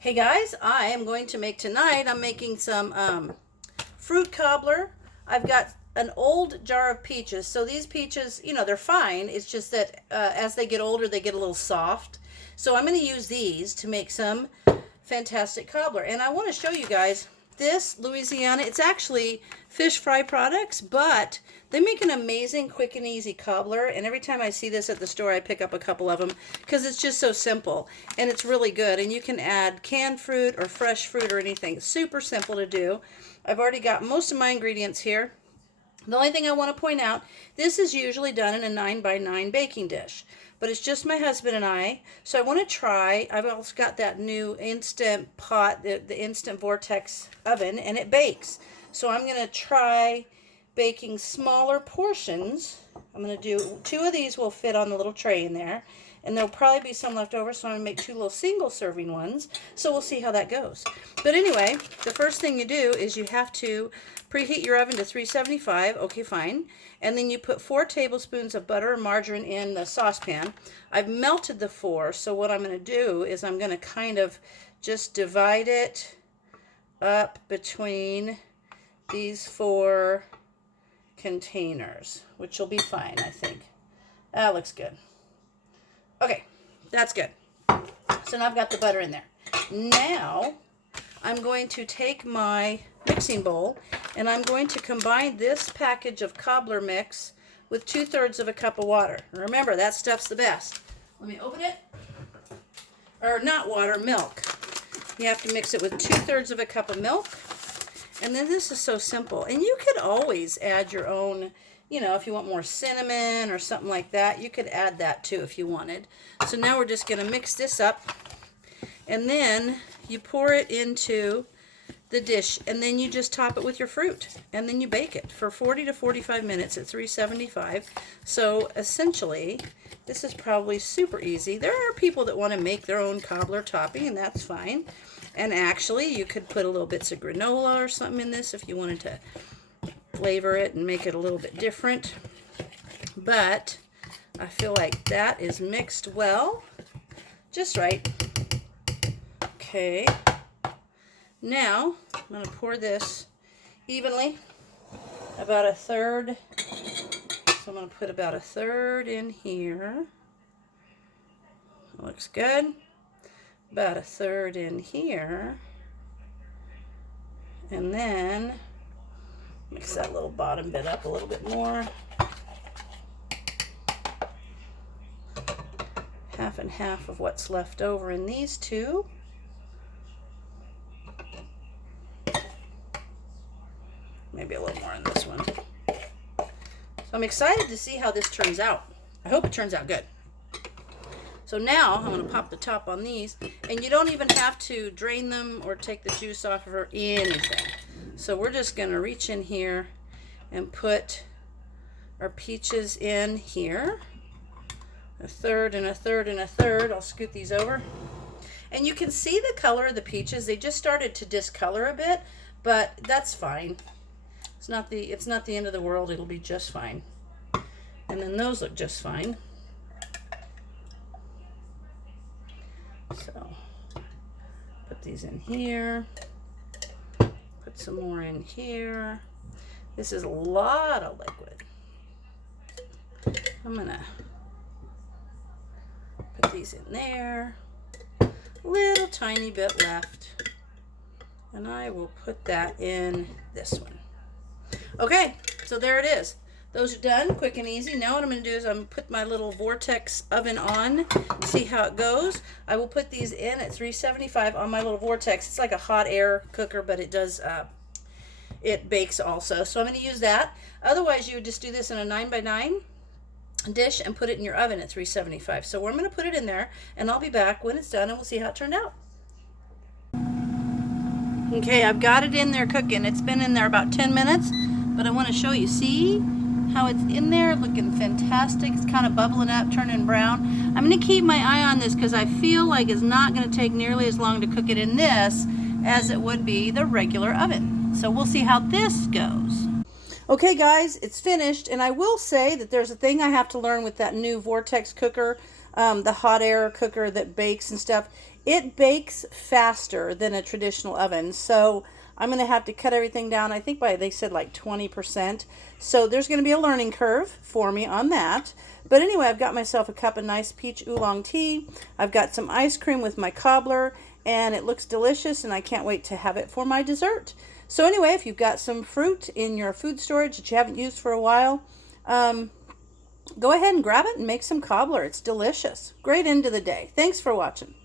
Hey guys, I am going to make tonight, I'm making some fruit cobbler. I've got an old jar of peaches. So these peaches, they're fine. It's just that as they get older, they get a little soft. So I'm going to use these to make some fantastic cobbler. And I want to show you guys this Louisiana. It's actually fish fry products, but they make an amazing quick and easy cobbler. And every time I see this at the store, I pick up a couple of them because it's just so simple and it's really good. And you can add canned fruit or fresh fruit or anything. It's super simple to do. I've already got most of my ingredients here. The only thing I want to point out, this is usually done in a 9x9 baking dish, but it's just my husband and I, so I want to try. I've also got that new Instant Pot, the Instant Vortex oven, and it bakes. So I'm going to try baking smaller portions. I'm going to do 2 of these will fit on the little tray in there, and there'll probably be some left over, so I'm going to make 2 little single serving ones, so we'll see how that goes. But anyway, the first thing you do is you have to preheat your oven to 375, okay, fine, and then you put 4 tablespoons of butter or margarine in the saucepan. I've melted the 4, so what I'm going to do is I'm going to kind of just divide it up between these 4 containers, which will be fine, I think. That looks good. Okay, that's good. So now I've got the butter in there. Now I'm going to take my mixing bowl and I'm going to combine this package of cobbler mix with 2/3 of a cup of water. Remember, that stuff's the best. Let me open it. Or not water, milk. You have to mix it with 2/3 of a cup of milk. And then this is so simple. And you could always add your own, if you want more cinnamon or something like that, you could add that too if you wanted. So now we're just going to mix this up. And then you pour it into the dish, and then you just top it with your fruit, and then you bake it for 40 to 45 minutes at 375. So essentially, this is probably super easy. There are people that want to make their own cobbler topping, and that's fine. And actually, you could put a little bits of granola or something in this if you wanted to flavor it and make it a little bit different. But I feel like that is mixed well, just right. Okay. Now, I'm going to pour this evenly, about 1/3. So I'm going to put about 1/3 in here. That looks good. About 1/3 in here. And then mix that little bottom bit up a little bit more. Half and half of what's left over in these 2. Maybe a little more in this one. So I'm excited to see how this turns out. I hope it turns out good. So now I'm going to pop the top on these, and you don't even have to drain them or take the juice off or anything. So we're just going to reach in here and put our peaches in here. 1/3 and 1/3 and 1/3. I'll scoot these over. And you can see the color of the peaches. They just started to discolor a bit, but that's fine. It's not the end of the world. It'll be just fine. And then those look just fine. So put these in here. Put some more in here. This is a lot of liquid. I'm gonna put these in there. Little tiny bit left. And I will put that in this one. Okay, so there it is. Those are done, quick and easy. Now what I'm going to do is I'm going to put my little Vortex oven on, see how it goes. I will put these in at 375 on my little Vortex. It's like a hot air cooker, but it does, it bakes also. So I'm going to use that. Otherwise, you would just do this in a 9x9 dish and put it in your oven at 375. So I'm going to put it in there, and I'll be back when it's done, and we'll see how it turned out. Okay, I've got it in there cooking. It's been in there about 10 minutes, but I want to show you. See how it's in there looking fantastic? It's kind of bubbling up, turning brown. I'm going to keep my eye on this because I feel like it's not going to take nearly as long to cook it in this as it would be the regular oven. So we'll see how this goes. Okay guys, it's finished, and I will say that there's a thing I have to learn with that new Vortex cooker, the hot air cooker that bakes and stuff. it bakes faster than a traditional oven. So I'm going to have to cut everything down, I think by, they said like 20%. So there's going to be a learning curve for me on that. But anyway, I've got myself a cup of nice peach oolong tea. I've got some ice cream with my cobbler, and it looks delicious, and I can't wait to have it for my dessert. So anyway, if you've got some fruit in your food storage that you haven't used for a while, go ahead and grab it and make some cobbler. It's delicious. Great end of the day. Thanks for watching.